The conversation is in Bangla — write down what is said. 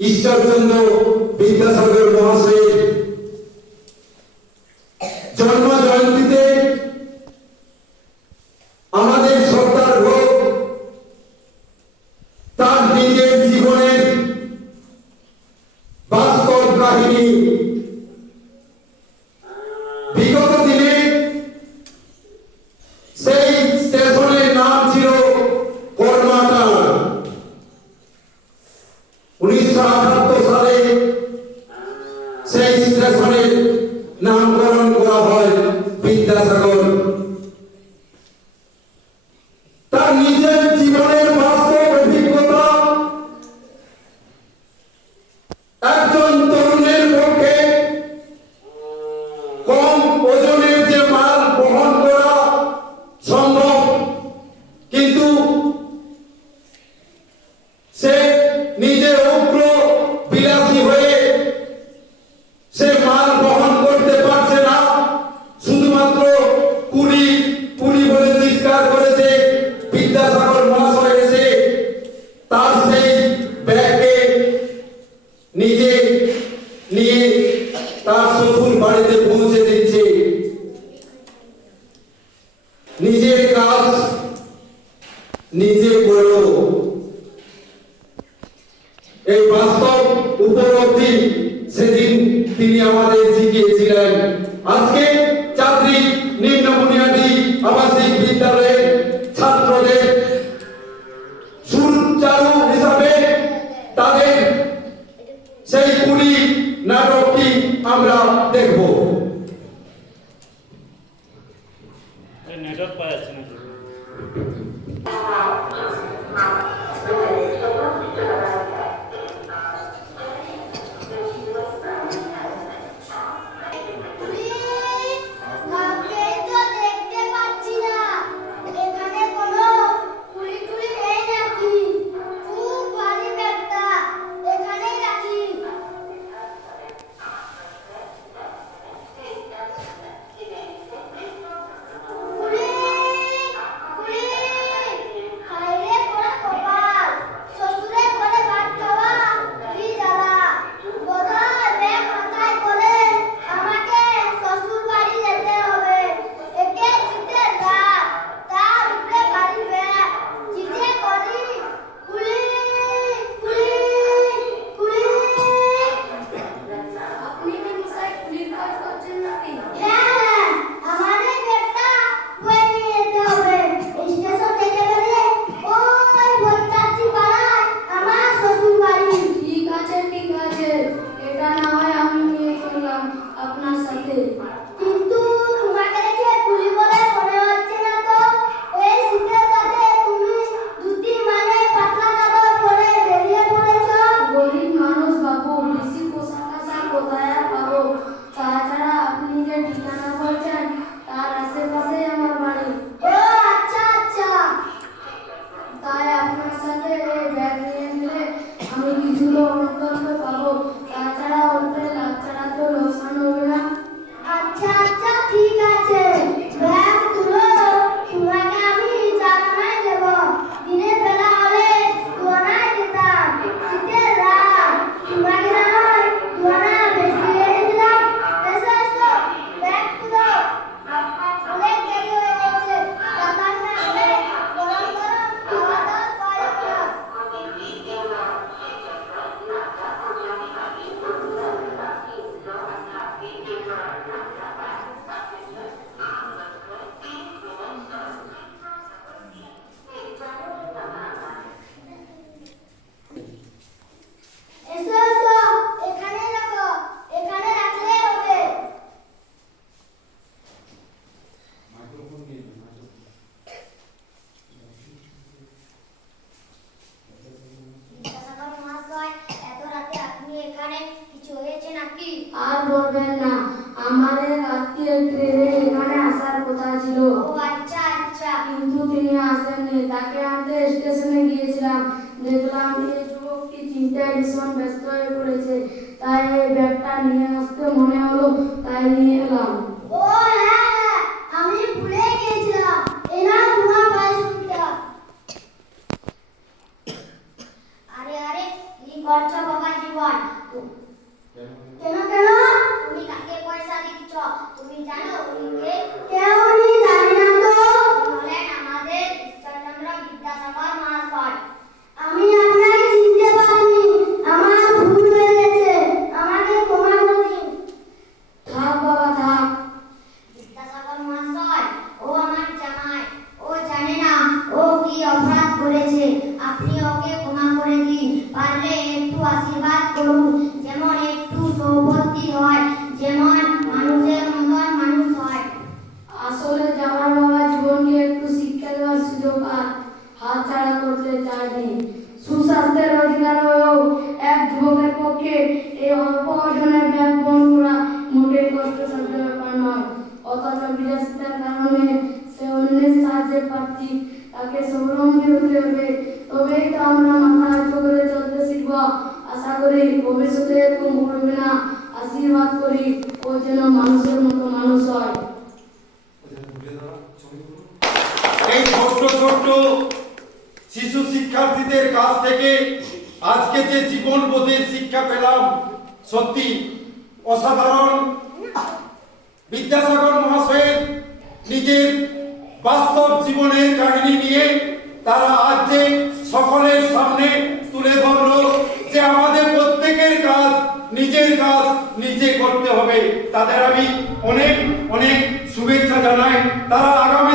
ঈশ্বরচন্দ্র বিদ্যাসাগর মহাশয়ের নিয়ে তার শ্বশুর বাড়িতে পৌঁছে দিচ্ছে। নিজের কাজ নিজে করল এই বাস্তব উপলব্ধি সেদিন তিনি আমাদের শিখিয়েছিলেন। আজকে চাকরি নিম্ন বুনিয়াদী আবাসিক বিদ্যালয়ে আমরা দেখব। নেটওয়ার্ক পাওয়া যাচ্ছে না সেখানে কিছু হয়েছে নাকি? আর বলবেন না আমাদের আত্মীয় ট্রেনে এখানে আসার কথা ছিল। ও আচ্ছা আচ্ছা। কিন্তু তিনি আসেননি তাকে আনতে স্টেশনে গিয়েছিলাম। দেখলাম এই যুবকটি চিন্তায় ভীষণ ব্যস্ত হয়ে পড়েছে। তাই এই ব্যাগটা নিয়ে আসতে মনে হলো তাই নিয়ে এলাম। আশা করি ভবিষ্যতে এরকম ঘটবে না আশীর্বাদ করি ও যেন মানুষের মতো মানুষ হয়। এই ছোট্ট ছোট্ট শিশু শিক্ষার্থীদের কাছ থেকে আজকে যে জীবন বোধের শিক্ষা পেলাম, সত্যি অসাধারণ। বিদ্যাসাগর মহাশয়ের নিজের বাস্তব জীবনের কাহিনী নিয়ে তারা আজ যে সকলের সামনে তুলে ধরল। তাদের আমি অনেক অনেক শুভেচ্ছা জানাই। তারা আগামী